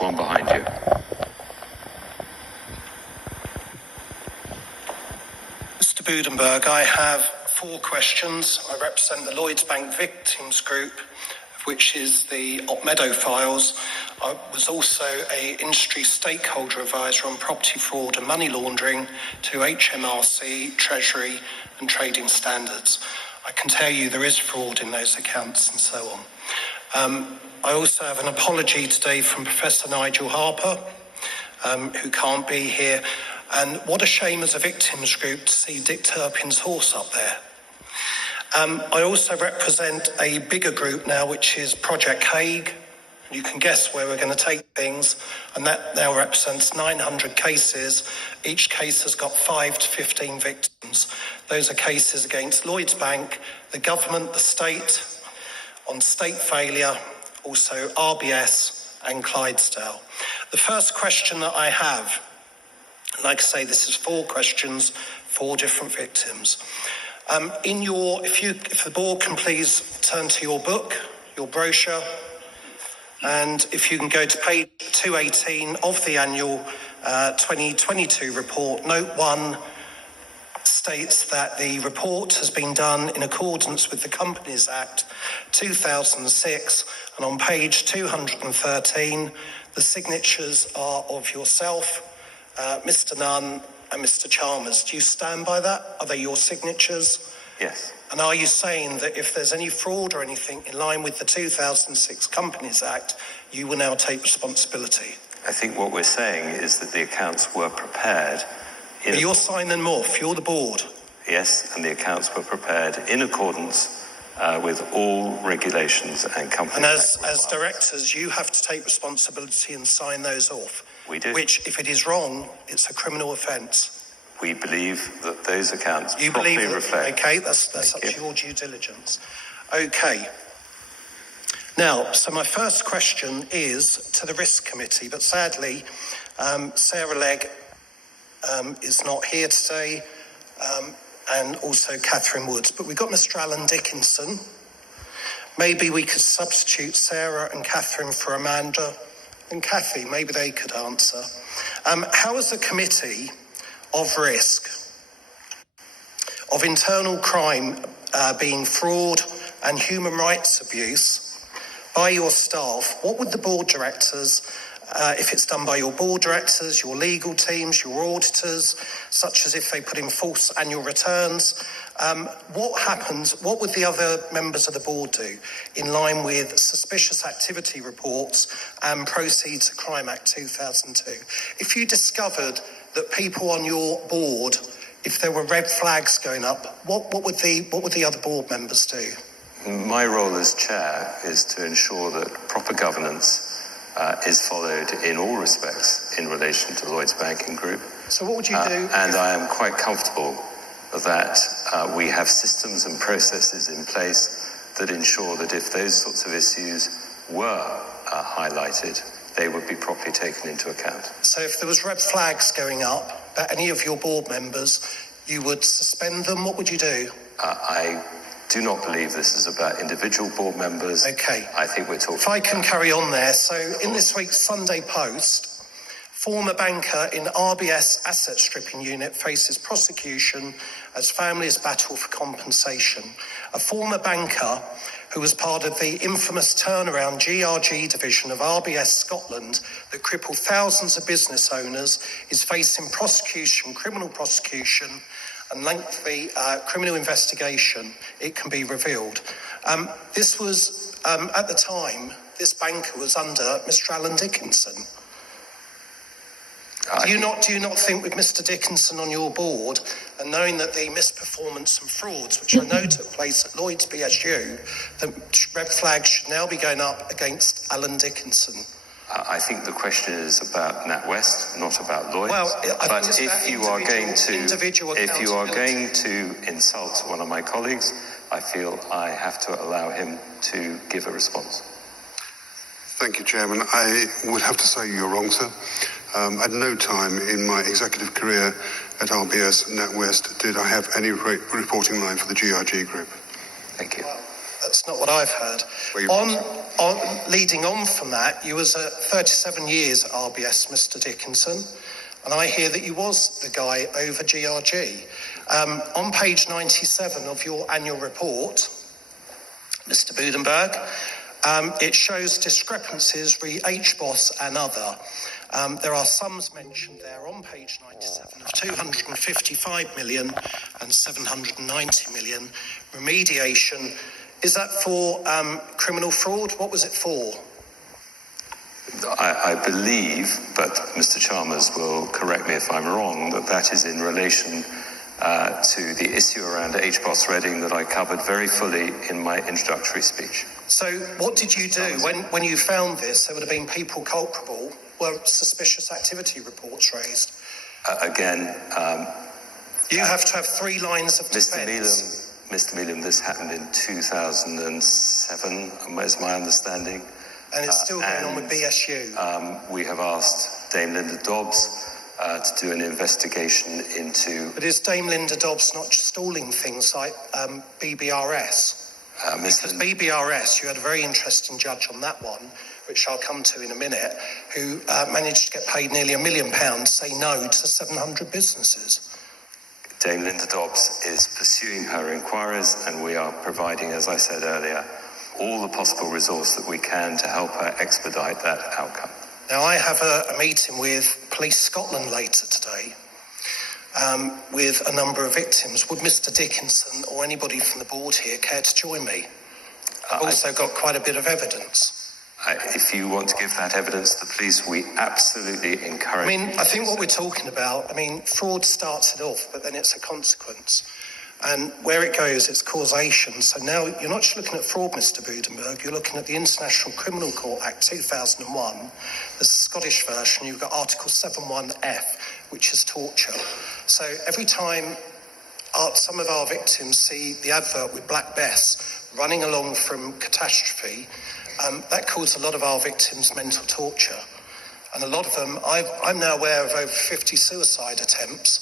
one behind you. Mr. Budenberg, I have 4 questions. I represent the Lloyds Bank Victims Group, which is the Meadow files. I was also an industry stakeholder advisor on property fraud and money laundering to HMRC, Treasury and Trading Standards. I can tell you there is fraud in those accounts and so on. I also have an apology today from Professor Nigel Harper, who can't be here. And what a shame as a victims group to see Dick Turpin's horse up there. I also represent a bigger group now, which is Project Hague. You can guess where we're going to take things, and that now represents 900 cases. Each case has got 5 to 15 victims. Those are cases against Lloyds Bank, the government, the state, on state failure, also RBS and Clydesdale. The first question that I have, like I say, this is 4 questions, 4 different victims. If the board can please turn to your book, your brochure, and if you can go to page 218 of the annual 2022 report, note 1 states that the report has been done in accordance with the Companies Act 2006, and on page 213, the signatures are of yourself, Mr. Nunn and Mr. Chalmers. Do you stand by that? Are they your signatures? Yes. And are you saying that if there's any fraud or anything in line with the 2006 Companies Act, you will now take responsibility? I think what we're saying is that the accounts were prepared. But you're signing them off. You're the board. Yes, and the accounts were prepared in accordance with all regulations and companies. And as directors, you have to take responsibility and sign those off. We do. Which, if it is wrong, it's a criminal offence. We believe that those accounts you properly believe that, reflect. Okay, that's up to your due diligence. Okay. Now, so my first question is to the Risk Committee, but sadly, Sarah Legg is not here today, and also Catherine Woods. But we've got Mr. Alan Dickinson. Maybe we could substitute Sarah and Catherine for Amanda and Kathy. Maybe they could answer. How is the committee of risk of internal crime being fraud and human rights abuse by your staff? What would the board directors, if it's done by your board directors, your legal teams, your auditors, such as if they put in false annual returns, what happens? What would the other members of the board do in line with suspicious activity reports and Proceeds of Crime Act 2002? If you discovered that people on your board, if there were red flags going up, what would the other board members do? My role as chair is to ensure that proper governance is followed in all respects in relation to Lloyds Banking Group. So what would you do? And I am quite comfortable that we have systems and processes in place that ensure that if those sorts of issues were highlighted, they would be properly taken into account. So if there was red flags going up that any of your board members, you would suspend them? What would you do? I do not believe this is about individual board members. Okay. I think we're talking... If I can carry on there. So in this week's Sunday Post, former banker in RBS asset stripping unit faces prosecution as families battle for compensation. A former banker who was part of the infamous turnaround GRG division of RBS Scotland that crippled thousands of business owners is facing prosecution, criminal prosecution, and lengthy criminal investigation, it can be revealed. This was, at the time, this banker was under Mr. Alan Dickinson. Do you not think with Mr. Dickinson on your board, and knowing that the misperformance and frauds, which I know took place at Lloyds BSU, that red flags should now be going up against Alan Dickinson? I think the question is about NatWest, not about Lloyds. Well, but if you are going to insult one of my colleagues, I feel I have to allow him to give a response. Thank you, Chairman. I would have to say you're wrong, sir. At no time in my executive career at RBS NatWest did I have any reporting line for the GRG group. Thank you. That's not what I've heard. Leading on from that, you was 37 years at RBS, Mr. Dickinson, and I hear that you was the guy over GRG. On page 97 of your annual report, Mr. Budenberg, it shows discrepancies re HBOS and other. There are sums mentioned there on page 97 of 255 million and 790 million. Remediation, is that for criminal fraud? What was it for? I believe, but Mr. Chalmers will correct me if I'm wrong, that is in relation to the issue around HBOS Reading that I covered very fully in my introductory speech. So what did you do when you found this? There would have been people culpable. Were suspicious activity reports raised? You have to have 3 lines of defence. Mr. Mealham, this happened in 2007, is my understanding. And it's still going on with BSU. We have asked Dame Linda Dobbs to do an investigation into... But is Dame Linda Dobbs not just stalling things like BBRS? Because BBRS, you had a very interesting judge on that one, which I'll come to in a minute, who managed to get paid nearly £1 million to say no to 700 businesses. Dame Linda Dobbs is pursuing her inquiries, and we are providing, as I said earlier, all the possible resource that we can to help her expedite that outcome. Now, I have a meeting with Police Scotland later today with a number of victims. Would Mr. Dickinson or anybody from the board here care to join me? I've also got quite a bit of evidence. If you want to give that evidence to the police, we absolutely encourage... I think what we're talking about, fraud starts it off, but then it's a consequence. And where it goes, it's causation. So now you're not just looking at fraud, Mr. Budenberg, you're looking at the International Criminal Court Act 2001. There's a Scottish version, you've got Article 71F, which is torture. So every time some of our victims see the advert with Black Bess running along from catastrophe, that caused a lot of our victims mental torture. And a lot of them, I'm now aware of over 50 suicide attempts.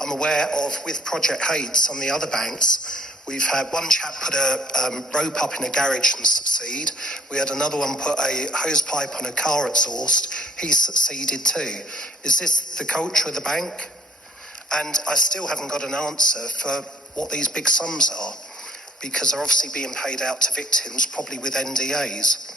I'm aware of, with Project Hades on the other banks, we've had one chap put a rope up in a garage and succeed. We had another one put a hose pipe on a car exhaust. He succeeded too. Is this the culture of the bank? And I still haven't got an answer for what these big sums are, because they're obviously being paid out to victims, probably with NDAs.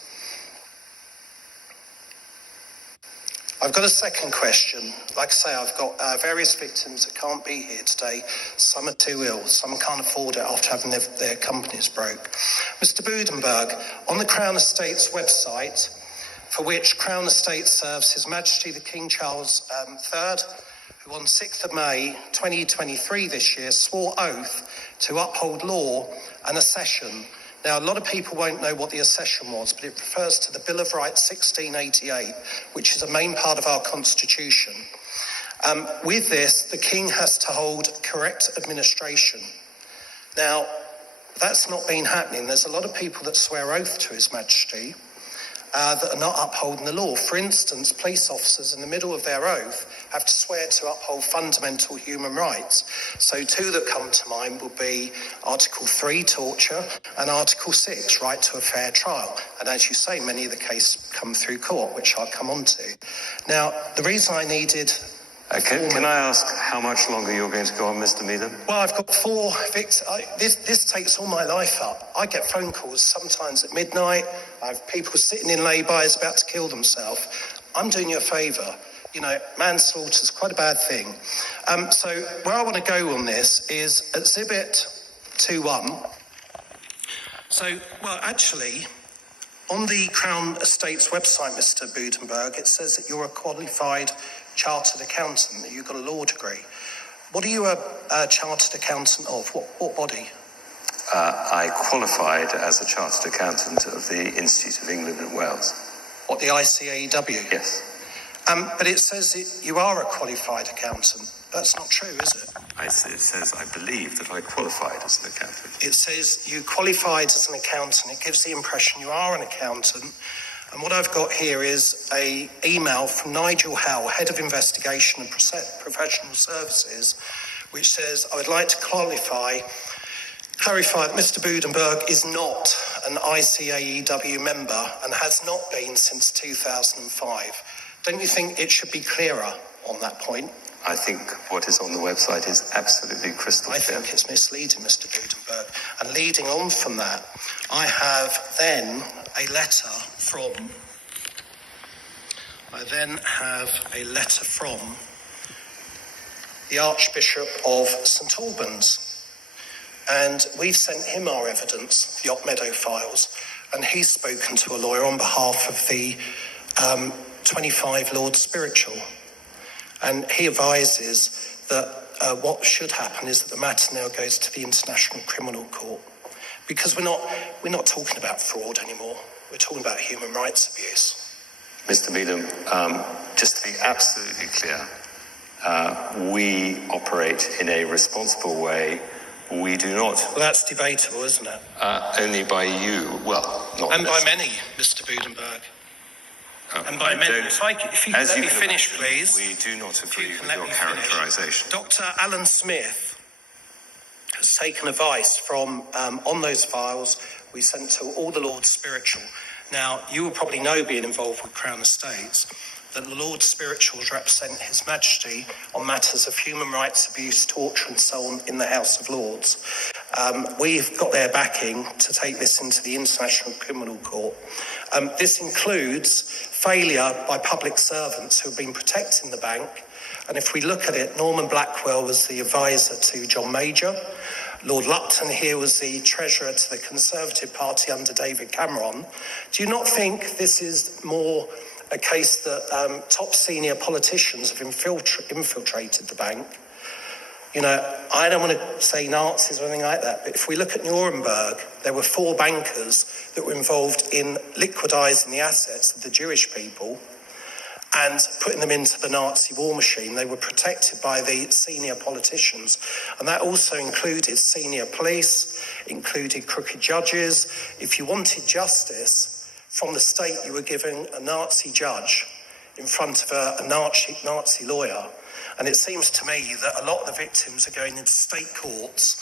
I've got a second question. Like I say, I've got various victims that can't be here today. Some are too ill. Some can't afford it after having their companies broke. Mr. Budenberg, on the Crown Estate's website, for which Crown Estate serves His Majesty the King Charles III, who on 6th of May 2023 this year swore oath to uphold law and accession. Now, a lot of people won't know what the accession was, but it refers to the Bill of Rights 1688, which is a main part of our Constitution. With this, the King has to hold correct administration. Now, that's not been happening. There's a lot of people that swear oath to His Majesty that are not upholding the law. For instance, police officers in the middle of their oath have to swear to uphold fundamental human rights. So 2 that come to mind would be Article 3, torture, and Article 6, right to a fair trial. And as you say, many of the cases come through court, which I'll come on to. Now, the reason I needed... Can I ask how much longer you're going to go on, Mr. Mealham? Well, I've got 4 victims. This takes all my life up. I get phone calls sometimes at midnight. I have people sitting in lay-bys about to kill themselves. I'm doing you a favour. Manslaughter is quite a bad thing. So where I want to go on this is Exhibit 2.1. So, actually, on the Crown Estate's website, Mr. Budenberg, it says that you're a qualified chartered accountant, that you've got a law degree. What are you a chartered accountant of? What body? I qualified as a chartered accountant of the Institute of England and Wales. What, the ICAEW? Yes. But it says that you are a qualified accountant. That's not true, is it? It says, I believe, that I qualified as an accountant. It says you qualified as an accountant. It gives the impression you are an accountant. And what I've got here is an email from Nigel Howell, Head of Investigation and Professional Services, which says, I would like to clarify that Mr. Budenberg is not an ICAEW member and has not been since 2005. Don't you think it should be clearer on that point? I think what is on the website is absolutely crystal clear. I think it's misleading, Mr. Budenberg. And leading on from that, I have then a letter from the Archbishop of St Albans. And we've sent him our evidence, the Op Meadow files, and he's spoken to a lawyer on behalf of the 25 Lords Spiritual. And he advises that what should happen is that the matter now goes to the International Criminal Court. Because we're not talking about fraud anymore. We're talking about human rights abuse. Mr. Mealham, just to be absolutely clear, we operate in a responsible way. We do not. Well, that's debatable, isn't it? Only by you. Well, not. And by many, Mr. Budenberg. And by many. If you can let me finish, please. We do not agree with your characterisation. Dr. Alan Smith has taken advice from on those files we sent to all the Lords Spiritual. Now, you will probably know, being involved with Crown Estates, that the Lord Spirituals represent His Majesty on matters of human rights abuse, torture and so on in the House of Lords. We've got their backing to take this into the International Criminal Court. This includes failure by public servants who have been protecting the bank. And if we look at it, Norman Blackwell was the advisor to John Major. Lord Lupton here was the treasurer to the Conservative Party under David Cameron. Do you not think this is more a case that top senior politicians have infiltrated the bank? You know, I don't want to say Nazis or anything like that, but if we look at Nuremberg, there were 4 bankers that were involved in liquidising the assets of the Jewish people and putting them into the Nazi war machine. They were protected by the senior politicians. And that also included senior police, included crooked judges. If you wanted justice from the state, you were giving a Nazi judge in front of a Nazi lawyer. And it seems to me that a lot of the victims are going into state courts.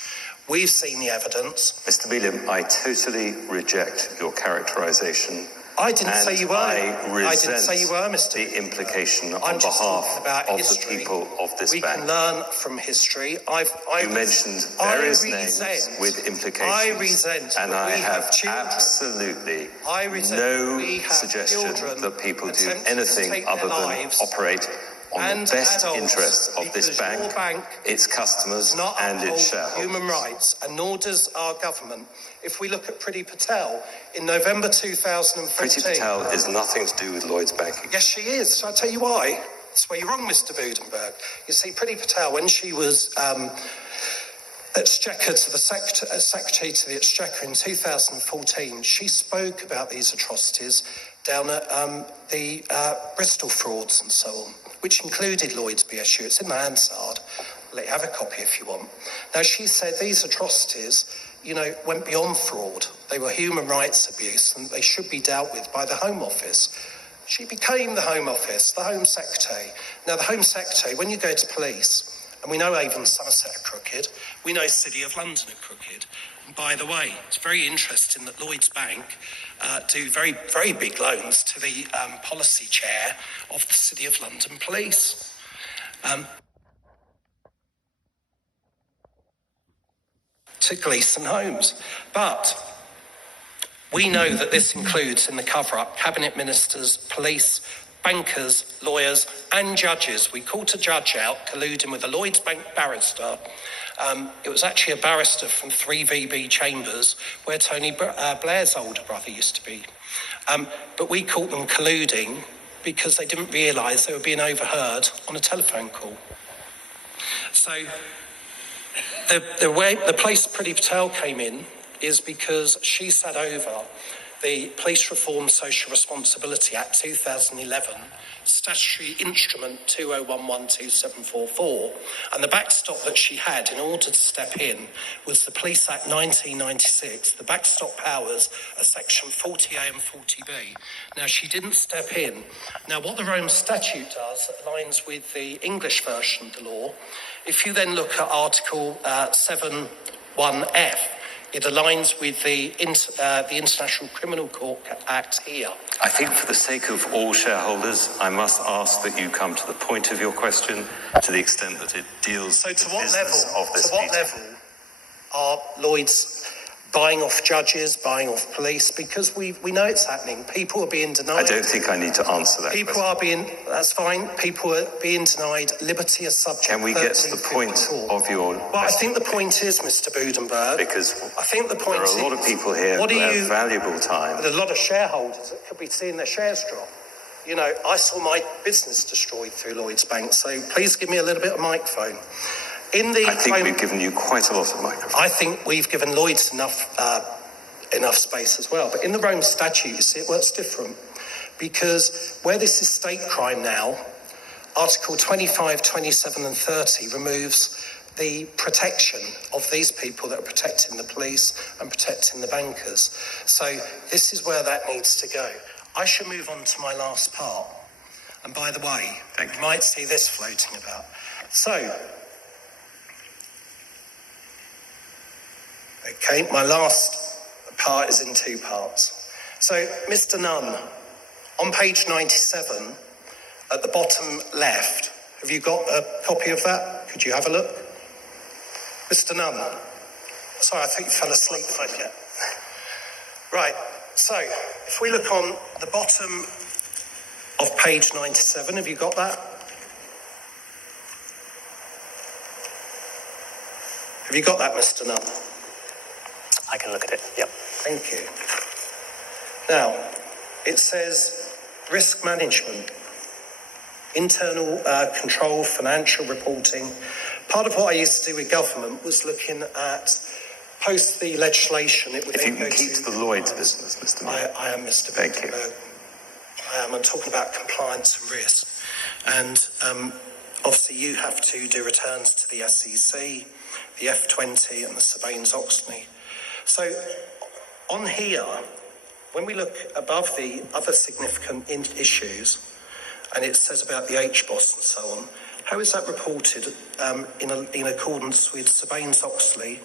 We've seen the evidence. Mr. Mealham, I totally reject your characterisation. I didn't say you were. I didn't say you were, Mr. The implication on I'm just behalf about of history. the people of this we bank. We can learn from history. You mentioned various names with implications. I resent. And I have absolutely no suggestion that people do anything other than operate on the best interests of this bank, its customers and its shareholders. Human rights, and nor does our government. If we look at Priti Patel in November 2014... Priti Patel is nothing to do with Lloyds Banking. Yes, she is. So I'll tell you why. That's where you're wrong, Mr. Budenberg. You see, Priti Patel, when she was Exchequer to the Secretary to the Exchequer in 2014, she spoke about these atrocities down at the Bristol frauds and so on, which included Lloyds BSU. It's in the Hansard. I'll let you have a copy if you want. Now, she said these atrocities, went beyond fraud. They were human rights abuse, and they should be dealt with by the Home Office. She became the Home Office, the Home Secretary. Now, the Home Secretary, when you go to police, and we know Avon Somerset are crooked, we know City of London are crooked. And by the way, it's very interesting that Lloyds Bank do very, very big loans to the policy chair of the City of London Police. To Gleeson Homes. But we know that this includes in the cover-up cabinet ministers, police, bankers, lawyers and judges. We caught a judge out colluding with a Lloyds Bank barrister. It was actually a barrister from 3VB Chambers, where Tony Blair's older brother used to be. But we caught them colluding because they didn't realise they were being overheard on a telephone call. So the place Priti Patel came in is because she sat over the Police Reform Social Responsibility Act 2011, statutory instrument 20112744, and the backstop that she had in order to step in was the Police Act 1996. The backstop powers are section 40A and 40B. Now, she didn't step in. Now, what the Rome Statute does aligns with the English version of the law. If you then look at Article 7.1f, It aligns with the International Criminal Court Act here. I think for the sake of all shareholders, I must ask that you come to the point of your question to the extent that it deals with the business of this meeting. Level are Lloyds buying off judges, buying off police? Because we know it's happening. People are being denied. I don't think I need to answer that question. That's fine. People are being denied liberty as subject. Can we get to the point of your Well, I think the point is, Mr. Budenberg, because I think the point there are a lot of people here who have valuable time. There are a lot of shareholders that could be seeing their shares drop. You know, I saw my business destroyed through Lloyds Bank, so please give me a little bit of microphone. I think we've given you quite a lot of microphone. I think we've given Lloyds enough space as well. But in the Rome Statute, you see, it works different. Because where this is state crime now, Article 25, 27 and 30 removes the protection of these people that are protecting the police and protecting the bankers. So this is where that needs to go. I should move on to my last part. And by the way, you might see this floating about. So, okay, my last part is in two parts. So, Mr. Nunn, on page 97, at the bottom left, have you got a copy of that? Could you have a look? Mr. Nunn. Sorry, I think you fell asleep. Right, so, if we look on the bottom of page 97, have you got that? Have you got that, Mr. Nunn? I can look at it, yep. Thank you. Now, it says risk management, internal control, financial reporting. Part of what I used to do with government was looking at, post the legislation, it would if then you can go keep to the Lloyds business, Mr. Mayor. I am, Mr. Thank you. I'm talking about compliance and risk. And obviously you have to do returns to the SEC, the F20 and the Sarbanes-Oxley. So on here, when we look above the other significant issues, and it says about the HBOS and so on, how is that reported in accordance with Sarbanes-Oxley,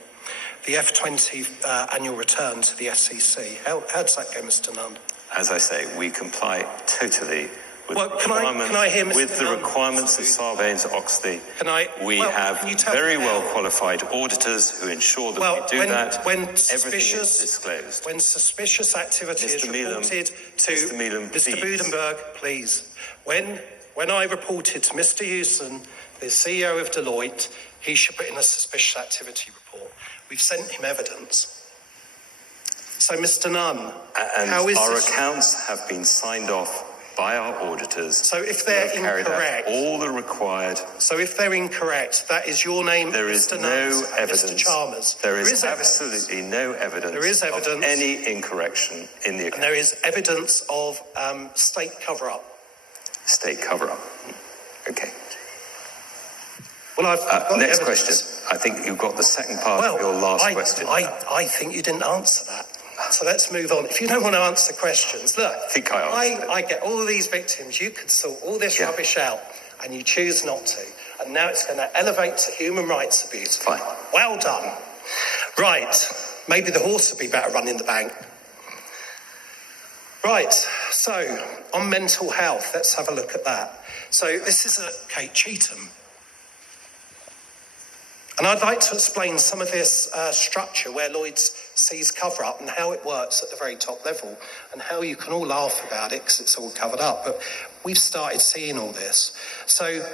the F20 annual return to the SEC? How does that go, Mr. Nunn? As I say, we comply totally with the requirements of Sarbanes-Oxley. We have very well qualified auditors who ensure that we do that. Everything is disclosed. When suspicious activity is reported to Mr. Mealham, Mr. Budenberg, please. When I reported to Mr. Hewson, the CEO of Deloitte, he should put in a suspicious activity report. We've sent him evidence. So, Mr. Nunn, how is our accounts have been signed off by our auditors. So if they're incorrect, all the required. So if they're incorrect, that is your name, there is Mr. no Nutt, evidence. Mr. Chalmers. There is absolutely no evidence. There is evidence of any incorrection in the account. And there is evidence of state cover-up. State cover-up. Okay. Well, I've got next question. I think you've got the second part of your last question. I think you didn't answer that. So let's move on. If you don't want to answer questions, look, I get all these victims. You could sort all this rubbish out, and you choose not to. And now it's going to elevate to human rights abuse. Fine. Well done. Right. Maybe the horse would be better running the bank. Right. So, on mental health, let's have a look at that. So, this is Kate Cheetham. And I'd like to explain some of this structure where Lloyds sees cover-up and how it works at the very top level and how you can all laugh about it because it's all covered up. But we've started seeing all this. So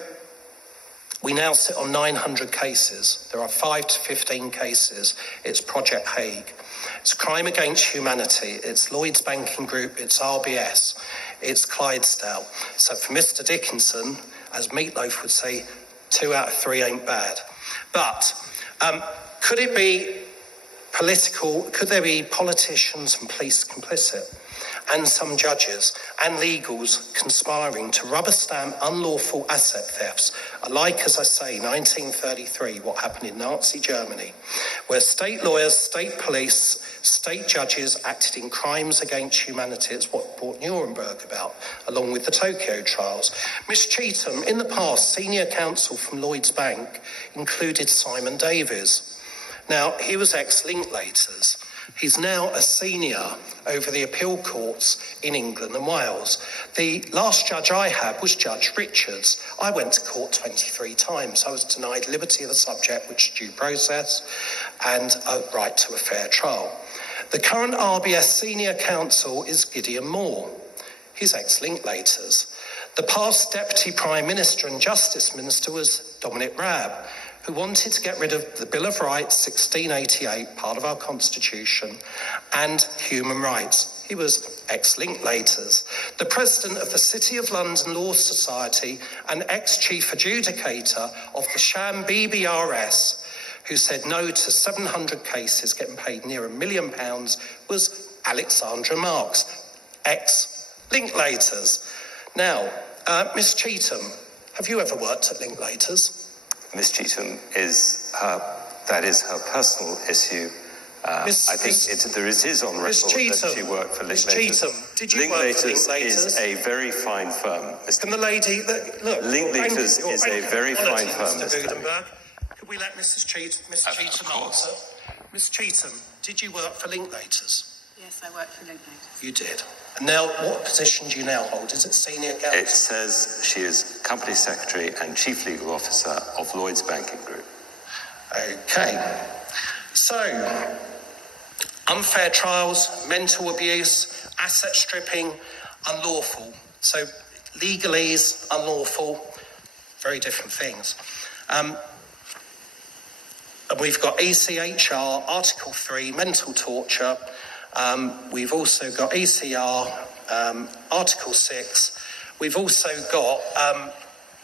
we now sit on 900 cases. There are 5 to 15 cases. It's Project Hague. It's crime against humanity. It's Lloyds Banking Group. It's RBS. It's Clydesdale. So for Mr. Dickinson, as Meatloaf would say, 2 out of 3 ain't bad. But could it be political? Could there be politicians and police complicit, and some judges and legals conspiring to rubber stamp unlawful asset thefts, like, as I say, 1933, what happened in Nazi Germany, where state lawyers, state police, state judges acted in crimes against humanity? It's what brought Nuremberg about, along with the Tokyo trials. Miss Cheetham, in the past, senior counsel from Lloyds Bank included Simon Davies. Now, he was ex-Linklaters. He's now a senior over the appeal courts in England and Wales. The last judge I had was Judge Richards. I went to court 23 times. I was denied liberty of the subject, which is due process, and a right to a fair trial. The current RBS senior counsel is Gideon Moore. He's ex-Linklaters. The past Deputy Prime Minister and Justice Minister was Dominic Raab, who wanted to get rid of the Bill of Rights 1688, part of our Constitution, and human rights. He was ex-Linklaters. The President of the City of London Law Society and ex-Chief Adjudicator of the sham BBRS, who said no to 700 cases getting paid near £1 million, was Alexandra Marks, ex-Linklaters. Now, Miss Cheetham, have you ever worked at Linklaters? Miss Cheetham that is her personal issue. I think there is on record that she worked for Linklaters. Miss Cheetham, did you work for Linklaters? Linklaters is a very fine firm. Can the lady, look. Linklaters is a very fine firm. Mr. Budenberg, could we let Miss Cheetham answer? Miss Cheetham, did you work for Linklaters? Yes, I worked for Linklaters. You did. And now, what position do you now hold? Is it senior counsel? It says she is Company Secretary and Chief Legal Officer of Lloyds Banking Group. Okay. So, unfair trials, mental abuse, asset stripping, unlawful. So, legalese, unlawful, very different things. And we've got ECHR, Article 3, mental torture. We've also got ECR, Article 6. We've also got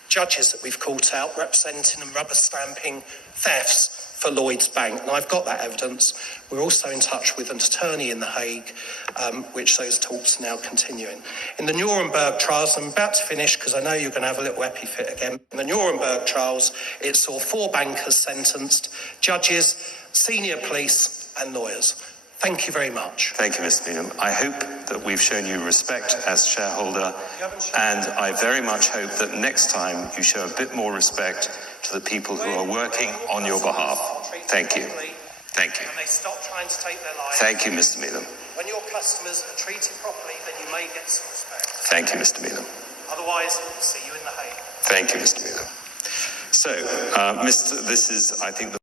judges that we've caught out representing and rubber stamping thefts for Lloyds Bank. And I've got that evidence. We're also in touch with an attorney in The Hague, which those talks are now continuing. In the Nuremberg trials, I'm about to finish because I know you're going to have a little epi fit again. In the Nuremberg trials, it saw 4 bankers sentenced, judges, senior police and lawyers. Thank you very much. Thank you, Mr. Mealham. I hope that we've shown you respect as shareholder, and I very much hope that next time you show a bit more respect to the people who are working on your behalf. Thank you. Thank you. And they stop trying to take their lives. Thank you, Mr. Mealham. When your customers are treated properly, then you may get some respect. Thank you, Mr. Mealham. Otherwise, we'll see you in The Hague. Thank you, Mr. Mealham. So, this is, I think,